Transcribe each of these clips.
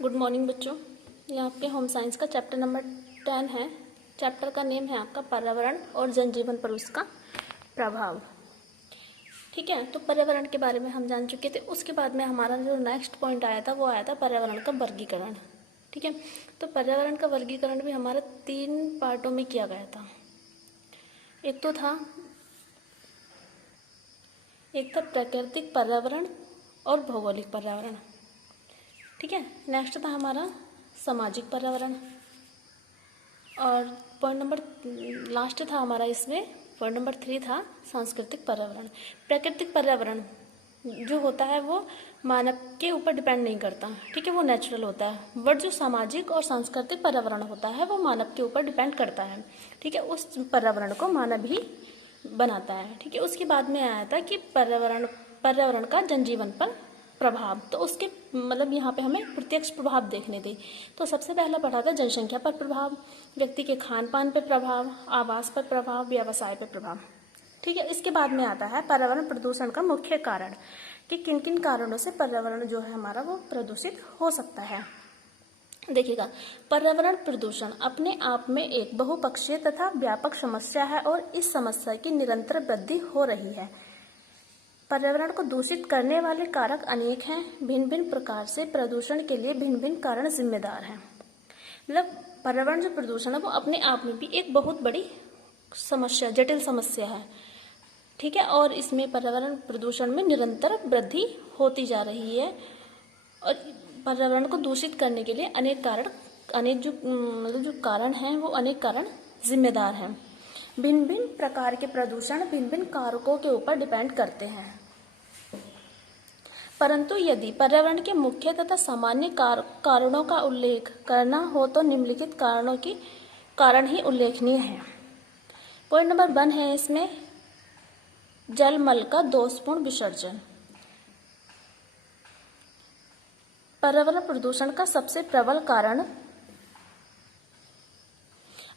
Good morning बच्चों। ये आपके होम साइंस का चैप्टर नंबर 10 है। चैप्टर का नेम है आपका पर्यावरण और जनजीवन पर उसका प्रभाव। ठीक है, तो पर्यावरण के बारे में हम जान चुके थे। उसके बाद में हमारा जो नेक्स्ट पॉइंट आया था वो आया था पर्यावरण का वर्गीकरण। ठीक है, तो पर्यावरण का वर्गीकरण भी हमारा 3 पार्टों में किया गया था। एक था प्राकृतिक पर्यावरण और भौगोलिक पर्यावरण। ठीक है, नेक्स्ट था हमारा सामाजिक पर्यावरण और लास्ट था हमारा इसमें पॉइंट नंबर 3 था सांस्कृतिक पर्यावरण। प्राकृतिक पर्यावरण जो होता है वो मानव के ऊपर डिपेंड नहीं करता, ठीक है, वो नेचुरल होता है। बट जो सामाजिक और सांस्कृतिक पर्यावरण होता है वो मानव के ऊपर डिपेंड करता है, ठीक है, उस पर्यावरण को मानव ही बनाता है। ठीक है, उसके बाद में आया था कि पर्यावरण का जनजीवन पर प्रभाव। तो उसके मतलब यहाँ पे हमें प्रत्यक्ष प्रभाव देखने थे। तो सबसे पहला पढ़ा था जनसंख्या पर प्रभाव, व्यक्ति के खान पान पर प्रभाव, आवास पर प्रभाव, व्यवसाय पर प्रभाव। ठीक है, इसके बाद में आता है पर्यावरण प्रदूषण का मुख्य कारण कि किन किन कारणों से पर्यावरण जो है हमारा वो प्रदूषित हो सकता है। देखिएगा, पर्यावरण प्रदूषण अपने आप में एक बहुपक्षीय तथा व्यापक समस्या है और इस समस्या की निरंतर वृद्धि हो रही है। पर्यावरण को दूषित करने वाले कारक अनेक हैं। भिन्न भिन्न प्रकार से प्रदूषण के लिए भिन्न भिन्न कारण जिम्मेदार हैं। मतलब पर्यावरण जो प्रदूषण है वो अपने आप में भी एक बहुत बड़ी समस्या, जटिल समस्या है। ठीक है, और इसमें पर्यावरण प्रदूषण में निरंतर वृद्धि होती जा रही है और पर्यावरण को दूषित करने के लिए अनेक जो कारण हैं वो अनेक कारण जिम्मेदार हैं। भिन्न भिन्न प्रकार के प्रदूषण भिन्न भिन्न कारकों के ऊपर डिपेंड करते हैं, परंतु यदि पर्यावरण के मुख्य तथा सामान्य कारणों का उल्लेख करना हो तो निम्नलिखित कारण ही उल्लेखनीय है। पॉइंट नंबर 1 है इसमें जल मल का दोषपूर्ण विसर्जन। पर्यावरण प्रदूषण का सबसे प्रबल कारण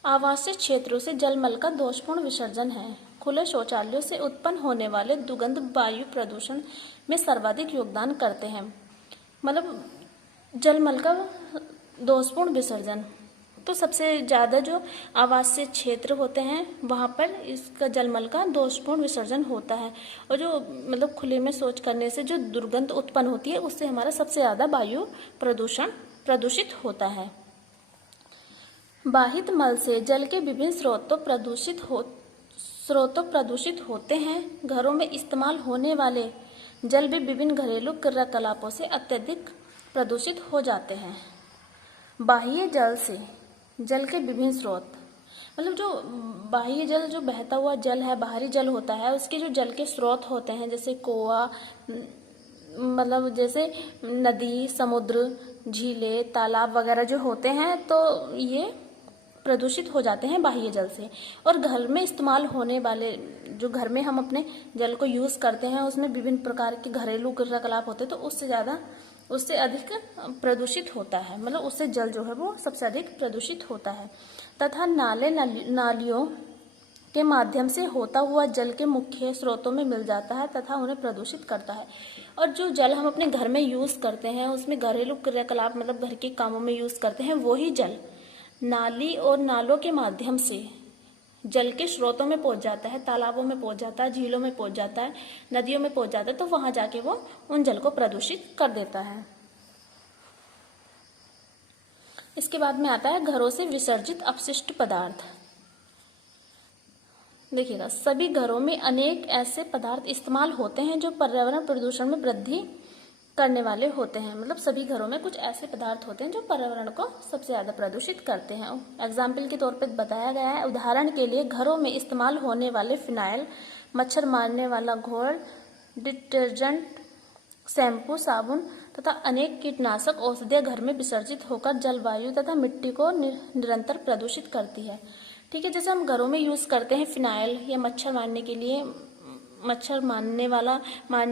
आवासीय क्षेत्रों से जलमल का दोषपूर्ण विसर्जन है। खुले शौचालयों से उत्पन्न होने वाले दुर्गंध वायु प्रदूषण में सर्वाधिक योगदान करते हैं। मतलब जलमल का दोषपूर्ण विसर्जन, तो सबसे ज़्यादा जो आवासीय क्षेत्र होते हैं वहाँ पर इसका जलमल का दोषपूर्ण विसर्जन होता है। और जो मतलब खुले में शौच करने से जो दुर्गंध उत्पन्न होती है उससे हमारा सबसे ज़्यादा वायु प्रदूषित होता है। बाहित मल से जल के विभिन्न स्रोतों प्रदूषित होते हैं। घरों में इस्तेमाल होने वाले जल भी विभिन्न घरेलू क्रियाकलापों से अत्यधिक प्रदूषित हो जाते हैं। बाह्य जल से जल के विभिन्न स्रोत, मतलब जो बाह्य जल जो बहता हुआ जल है, बाहरी जल होता है, उसके जो जल के स्रोत होते हैं जैसे कुआं, मतलब जैसे नदी, समुद्र, झीलें, तालाब वगैरह जो होते हैं, तो ये प्रदूषित हो जाते हैं बाह्य जल से। और घर में इस्तेमाल होने वाले जो घर में हम अपने जल को यूज़ करते हैं उसमें विभिन्न प्रकार के घरेलू क्रियाकलाप होते हैं, तो उससे अधिक प्रदूषित होता है। मतलब उससे जल जो है वो सबसे अधिक प्रदूषित होता है। तथा नालियों के माध्यम से होता हुआ जल के मुख्य स्रोतों में मिल जाता है तथा उन्हें प्रदूषित करता है। और जो जल हम अपने घर में यूज़ करते हैं उसमें घरेलू क्रियाकलाप मतलब घर के कामों में यूज़ करते हैं, वही जल नाली और नालों के माध्यम से जल के स्रोतों में पहुंच जाता है, तालाबों में पहुंच जाता है, झीलों में पहुंच जाता है, नदियों में पहुंच जाता है, तो वहां जाके वो उन जल को प्रदूषित कर देता है। इसके बाद में आता है घरों से विसर्जित अपशिष्ट पदार्थ। देखिएगा, सभी घरों में अनेक ऐसे पदार्थ इस्तेमाल होते हैं जो पर्यावरण प्रदूषण में वृद्धि करने वाले होते हैं। मतलब सभी घरों में कुछ ऐसे पदार्थ होते हैं जो पर्यावरण को सबसे ज़्यादा प्रदूषित करते हैं। एग्जाम्पल के तौर पे बताया गया है, उदाहरण के लिए घरों में इस्तेमाल होने वाले फिनाइल, मच्छर मारने वाला घोल, डिटर्जेंट, शैम्पू, साबुन तथा अनेक कीटनाशक औषधियाँ घर में विसर्जित होकर जलवायु तथा मिट्टी को निरंतर प्रदूषित करती है। ठीक है, जैसे हम घरों में यूज़ करते हैं फिनाइल या मच्छर मारने के लिए मच्छर मारने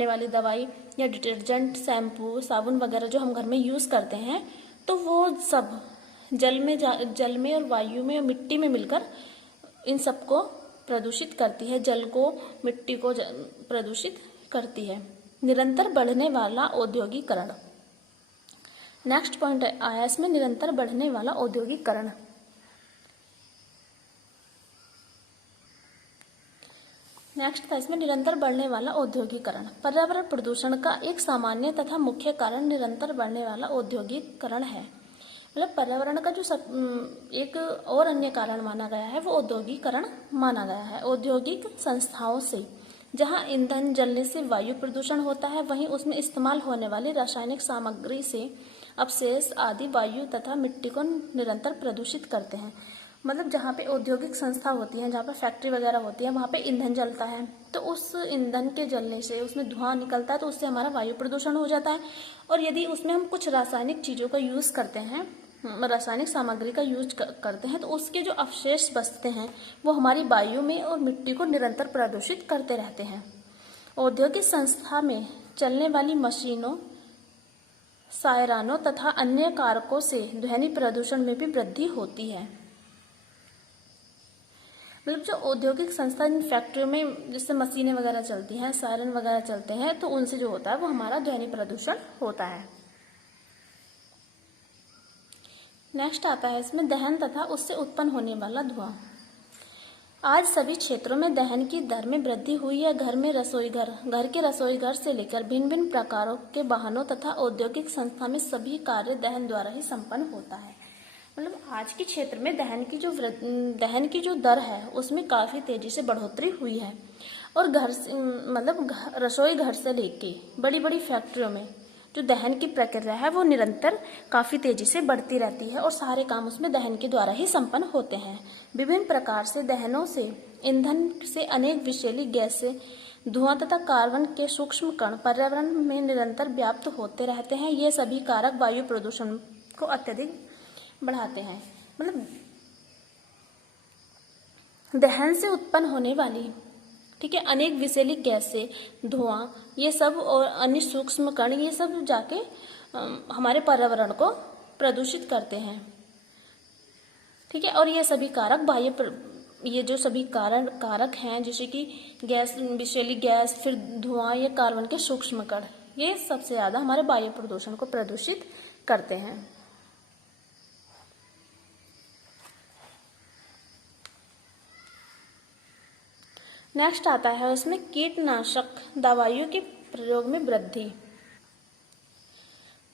वाली दवाई या डिटर्जेंट, शैम्पू, साबुन वगैरह जो हम घर में यूज़ करते हैं, तो वो सब जल में और वायु में और मिट्टी में मिलकर इन सबको प्रदूषित करती है, जल को, मिट्टी को प्रदूषित करती है। निरंतर बढ़ने वाला औद्योगिकरण, नेक्स्ट पॉइंट आया इसमें निरंतर बढ़ने वाला औद्योगिकरण। नेक्स्ट था इसमें निरंतर बढ़ने वाला औद्योगिकरण। पर्यावरण प्रदूषण का एक सामान्य तथा मुख्य कारण निरंतर बढ़ने वाला औद्योगिकरण है। मतलब पर्यावरण का जो एक और अन्य कारण माना गया है वो औद्योगिकरण माना गया है। औद्योगिक संस्थाओं से जहां ईंधन जलने से वायु प्रदूषण होता है, वहीं उसमें इस्तेमाल होने वाली रासायनिक सामग्री से अवशेष आदि वायु तथा मिट्टी को निरंतर प्रदूषित करते हैं। मतलब जहाँ पे औद्योगिक संस्था होती है, जहाँ पे फैक्ट्री वगैरह होती है, वहाँ पे ईंधन जलता है, तो उस ईंधन के जलने से उसमें धुआं निकलता है, तो उससे हमारा वायु प्रदूषण हो जाता है। और यदि उसमें हम कुछ रासायनिक चीज़ों का यूज़ करते हैं, रासायनिक सामग्री का यूज करते हैं, तो उसके जो अवशेष बचते हैं वो हमारी वायु में और मिट्टी को निरंतर प्रदूषित करते रहते हैं। औद्योगिक संस्था में चलने वाली मशीनों, सायरनों तथा अन्य कारकों से ध्वनि प्रदूषण में भी वृद्धि होती है। मतलब जो औद्योगिक संस्था इन फैक्ट्रियों में जिससे मशीनें वगैरह चलती हैं, सायरन वगैरह चलते हैं, तो उनसे जो होता है वो हमारा ध्वनि प्रदूषण होता है। नेक्स्ट आता है इसमें दहन तथा उससे उत्पन्न होने वाला धुआं। आज सभी क्षेत्रों में दहन की दर में वृद्धि हुई है। घर के रसोई घर से लेकर भिन्न भिन्न प्रकारों के वाहनों तथा औद्योगिक संस्था में सभी कार्य दहन द्वारा ही संपन्न होता है। मतलब आज के क्षेत्र में दहन की जो दर है उसमें काफ़ी तेजी से बढ़ोतरी हुई है। और रसोई घर से लेके बड़ी बड़ी फैक्ट्रियों में जो दहन की प्रक्रिया है वो निरंतर काफ़ी तेजी से बढ़ती रहती है और सारे काम उसमें दहन के द्वारा ही संपन्न होते हैं। विभिन्न प्रकार से दहनों से ईंधन से अनेक विषैली गैसें, धुआं तथा कार्बन के सूक्ष्म कण पर्यावरण में निरंतर व्याप्त होते रहते हैं। ये सभी कारक वायु प्रदूषण को अत्यधिक बढ़ाते हैं। मतलब दहन से उत्पन्न होने वाली अनेक विषैली गैसें, धुआं, ये सब और अन्य सूक्ष्म कण, ये सब जाके हमारे पर्यावरण को प्रदूषित करते हैं। और ये सभी कारक ये जो सभी कारक हैं, जैसे कि गैस, विषैली गैस, फिर धुआं, ये कार्बन के सूक्ष्म कण, ये सबसे ज़्यादा हमारे वायु प्रदूषण को प्रदूषित करते हैं। नेक्स्ट आता है उसमें कीटनाशक दवाइयों के प्रयोग में वृद्धि।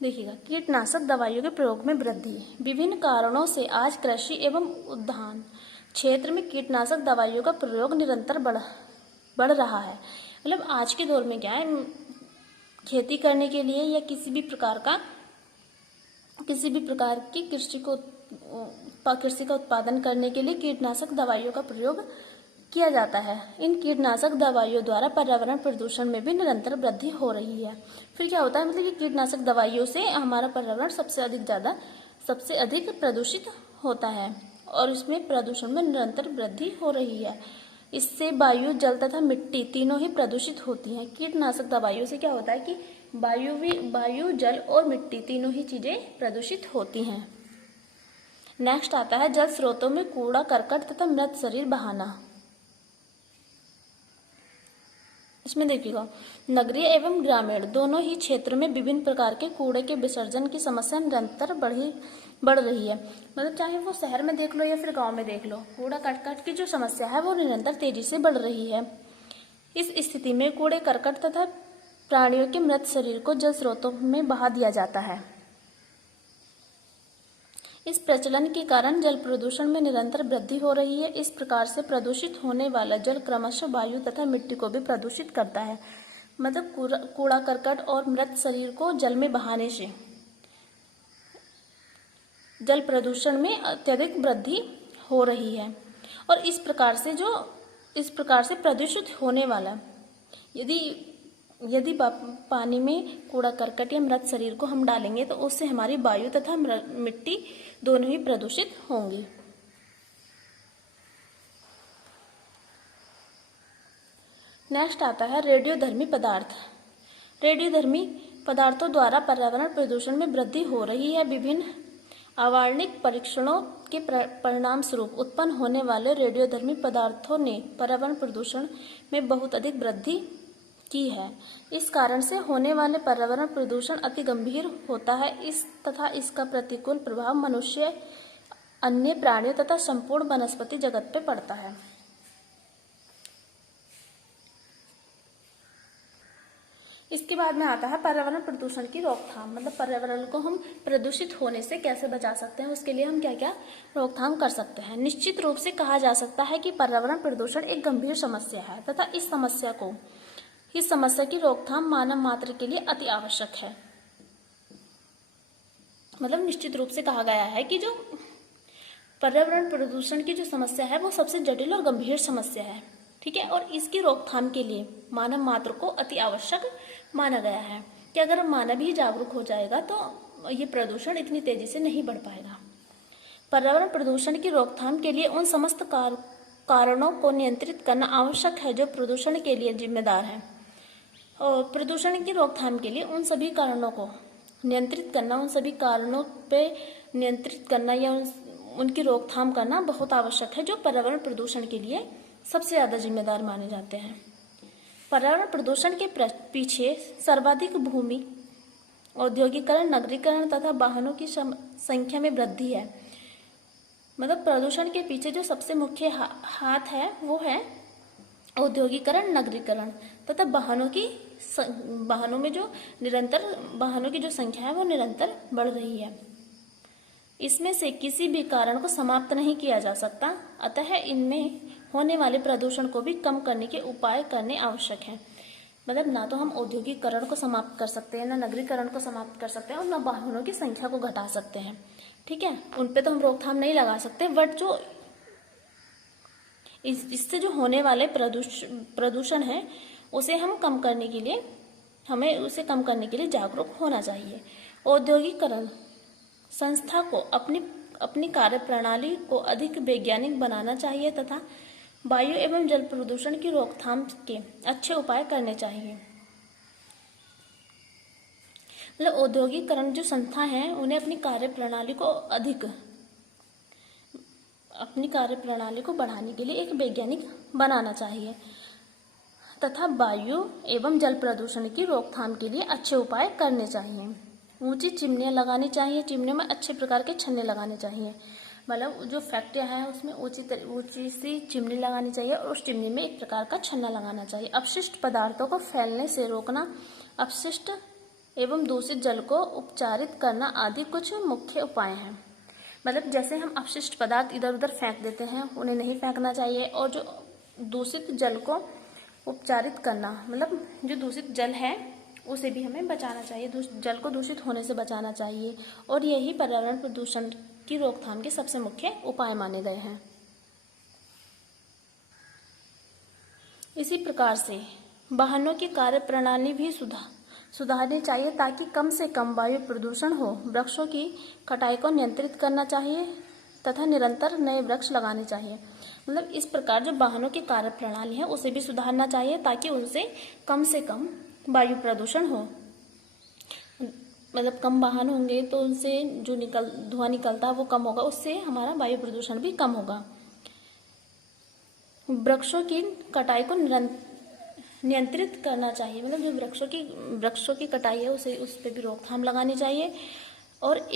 देखिएगा, कीटनाशक दवाइयों के प्रयोग में वृद्धि विभिन्न कारणों से आज कृषि एवं उद्यान क्षेत्र में कीटनाशक दवाइयों का प्रयोग निरंतर बढ़ रहा है। मतलब आज के दौर में क्या है, खेती करने के लिए या किसी भी प्रकार की कृषि का उत्पादन करने के लिए कीटनाशक दवाइयों का प्रयोग किया जाता है। इन कीटनाशक दवाइयों द्वारा पर्यावरण प्रदूषण में भी निरंतर वृद्धि हो रही है। फिर क्या होता है, मतलब कि कीटनाशक दवाइयों से हमारा पर्यावरण सबसे अधिक प्रदूषित होता है और इसमें प्रदूषण में निरंतर वृद्धि हो रही है। इससे वायु, जल तथा मिट्टी तीनों ही प्रदूषित होती हैं। कीटनाशक दवाइयों से क्या होता है कि वायु, जल और मिट्टी तीनों ही चीज़ें प्रदूषित होती हैं। नेक्स्ट आता है जल स्रोतों में कूड़ा करकट तथा मृत शरीर बहाना। इसमें देखिएगा, नगरीय एवं ग्रामीण दोनों ही क्षेत्र में विभिन्न प्रकार के कूड़े के विसर्जन की समस्या निरंतर बढ़ रही है। मतलब चाहे वो शहर में देख लो या फिर गांव में देख लो, कूड़ा करकट की जो समस्या है वो निरंतर तेजी से बढ़ रही है। इस स्थिति में कूड़े करकट तथा प्राणियों के मृत शरीर को जल स्रोतों में बहा दिया जाता है। इस प्रचलन के कारण जल प्रदूषण में निरंतर वृद्धि हो रही है। इस प्रकार से प्रदूषित होने वाला जल क्रमशः वायु तथा मिट्टी को भी प्रदूषित करता है। मतलब कूड़ा करकट और मृत शरीर को जल में बहाने से जल प्रदूषण में अत्यधिक वृद्धि हो रही है। और इस प्रकार से प्रदूषित होने वाला यदि पानी में कूड़ा करकट या मृत शरीर को हम डालेंगे तो उससे हमारी वायु तथा मिट्टी दोनों ही प्रदूषित होंगी। नेक्स्ट आता है रेडियोधर्मी पदार्थ। रेडियोधर्मी पदार्थों द्वारा पर्यावरण प्रदूषण में वृद्धि हो रही है। विभिन्न आवर्णिक परीक्षणों के परिणाम स्वरूप उत्पन्न होने वाले रेडियोधर्मी पदार्थों ने पर्यावरण प्रदूषण में बहुत अधिक वृद्धि की है। इस कारण से होने वाले पर्यावरण प्रदूषण अति गंभीर होता है तथा इसका प्रतिकूल प्रभाव मनुष्य, अन्य प्राणियों तथा संपूर्ण वनस्पति जगत पर पड़ता है। इसके बाद में आता है पर्यावरण प्रदूषण की रोकथाम, मतलब पर्यावरण को हम प्रदूषित होने से कैसे बचा सकते हैं, उसके लिए हम क्या क्या रोकथाम कर सकते हैं। निश्चित रूप से कहा जा सकता है कि पर्यावरण प्रदूषण एक गंभीर समस्या है तथा इस समस्या की रोकथाम मानव मात्र के लिए अति आवश्यक है। मतलब निश्चित रूप से कहा गया है कि जो पर्यावरण प्रदूषण की जो समस्या है वो सबसे जटिल और गंभीर समस्या है, ठीक है, और इसकी रोकथाम के लिए मानव मात्र को अति आवश्यक माना गया है कि अगर मानव ही जागरूक हो जाएगा तो ये प्रदूषण इतनी तेजी से नहीं बढ़ पाएगा। पर्यावरण प्रदूषण की रोकथाम के लिए उन समस्त कारणों को नियंत्रित करना आवश्यक है जो प्रदूषण के लिए जिम्मेदार हैं, और प्रदूषण की रोकथाम के लिए उन सभी कारणों को नियंत्रित करना, उन सभी कारणों पे नियंत्रित करना या उनकी रोकथाम करना बहुत आवश्यक है जो पर्यावरण प्रदूषण के लिए सबसे ज़्यादा जिम्मेदार माने जाते हैं। पर्यावरण प्रदूषण के पीछे सर्वाधिक भूमि, औद्योगिकरण, नगरीकरण तथा वाहनों की संख्या में वृद्धि है। मतलब प्रदूषण के पीछे जो सबसे मुख्य हाथ है वो है औद्योगिकरण, नगरीकरण तथा वाहनों की जो संख्या है वो निरंतर बढ़ रही है। इसमें से किसी भी कारण को समाप्त नहीं किया जा सकता, अतः इनमें होने वाले प्रदूषण को भी कम करने के उपाय करने आवश्यक हैं। मतलब ना तो हम औद्योगिकरण को समाप्त कर सकते हैं, ना नगरीकरण को समाप्त कर सकते हैं, और ना वाहनों की संख्या को घटा सकते हैं, ठीक है, उन पे तो हम रोकथाम नहीं लगा सकते, बट जो इससे जो होने वाले प्रदूषण है उसे कम करने के लिए जागरूक होना चाहिए। औद्योगिकरण संस्था को अपनी कार्यप्रणाली को अधिक वैज्ञानिक बनाना चाहिए तथा वायु एवं जल प्रदूषण की रोकथाम के अच्छे उपाय करने चाहिए। मतलब औद्योगिकरण जो संस्था है उन्हें अपनी कार्यप्रणाली को बढ़ाने के लिए एक वैज्ञानिक बनाना चाहिए तथा वायु एवं जल प्रदूषण की रोकथाम के लिए अच्छे उपाय करने चाहिए। ऊंची चिमनियाँ लगानी चाहिए, चिमनियों में अच्छे प्रकार के छन्ने लगाने चाहिए। मतलब जो फैक्ट्रियाँ हैं उसमें ऊंची सी चिमनी लगानी चाहिए और उस चिमनी में एक प्रकार का छन्ना लगाना चाहिए। अपशिष्ट पदार्थों को फैलने से रोकना, अपशिष्ट एवं दूषित जल को उपचारित करना आदि कुछ मुख्य उपाय हैं। मतलब जैसे हम अपशिष्ट पदार्थ इधर उधर फेंक देते हैं, उन्हें नहीं फेंकना चाहिए, और जो दूषित जल को उपचारित करना, मतलब जो दूषित जल है उसे भी हमें बचाना चाहिए, जल को दूषित होने से बचाना चाहिए, और यही पर्यावरण प्रदूषण की रोकथाम के सबसे मुख्य उपाय माने गए हैं। इसी प्रकार से वाहनों की कार्यप्रणाली भी सुधारनी चाहिए ताकि कम से कम वायु प्रदूषण हो। वृक्षों की कटाई को नियंत्रित करना चाहिए तथा निरंतर नए वृक्ष लगाने चाहिए। मतलब इस प्रकार जो वाहनों की कार्यप्रणाली है उसे भी सुधारना चाहिए ताकि उनसे कम से कम वायु प्रदूषण हो। मतलब कम वाहन होंगे तो उनसे जो धुआं निकलता है वो कम होगा, उससे हमारा वायु प्रदूषण भी कम होगा। वृक्षों की कटाई को नियंत्रित करना चाहिए। मतलब जो वृक्षों की कटाई है उस पर भी रोकथाम लगानी चाहिए, और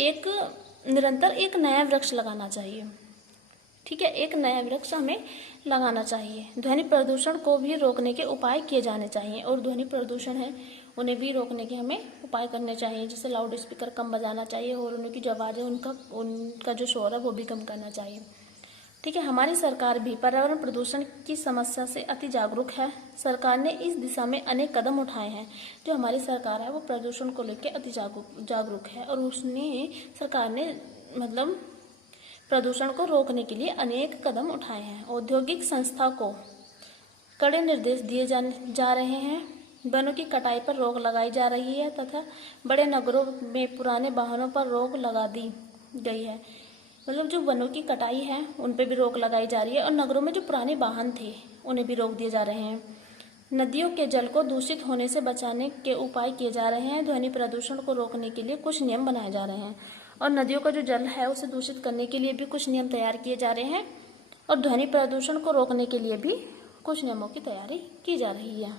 निरंतर एक नया वृक्ष लगाना चाहिए, ठीक है, एक नया वृक्ष हमें लगाना चाहिए। ध्वनि प्रदूषण को भी रोकने के उपाय किए जाने चाहिए, और ध्वनि प्रदूषण है उन्हें भी रोकने के हमें उपाय करने चाहिए, जैसे लाउड स्पीकर कम बजाना चाहिए और उनकी जो आवाज़ है उनका जो शोर है वो भी कम करना चाहिए, ठीक है। हमारी सरकार भी पर्यावरण प्रदूषण की समस्या से अति जागरूक है। सरकार ने इस दिशा में अनेक कदम उठाए हैं। जो हमारी सरकार है वो प्रदूषण को लेकर अति जागरूक है, और सरकार ने मतलब प्रदूषण को रोकने के लिए अनेक कदम उठाए हैं। औद्योगिक संस्था को कड़े निर्देश दिए जा रहे हैं। वनों की कटाई पर रोक लगाई जा रही है तथा बड़े नगरों में पुराने वाहनों पर रोक लगा दी गई है। मतलब जो वनों की कटाई है उन पर भी रोक लगाई जा रही है, और नगरों में जो पुराने वाहन थे उन्हें भी रोक दिए जा रहे हैं। नदियों के जल को दूषित होने से बचाने के उपाय किए जा रहे हैं। ध्वनि प्रदूषण को रोकने के लिए कुछ नियम बनाए जा रहे हैं, और नदियों का जो जल है उसे दूषित करने के लिए भी कुछ नियम तैयार किए जा रहे हैं, और ध्वनि प्रदूषण को रोकने के लिए भी कुछ नियमों की तैयारी की जा रही है।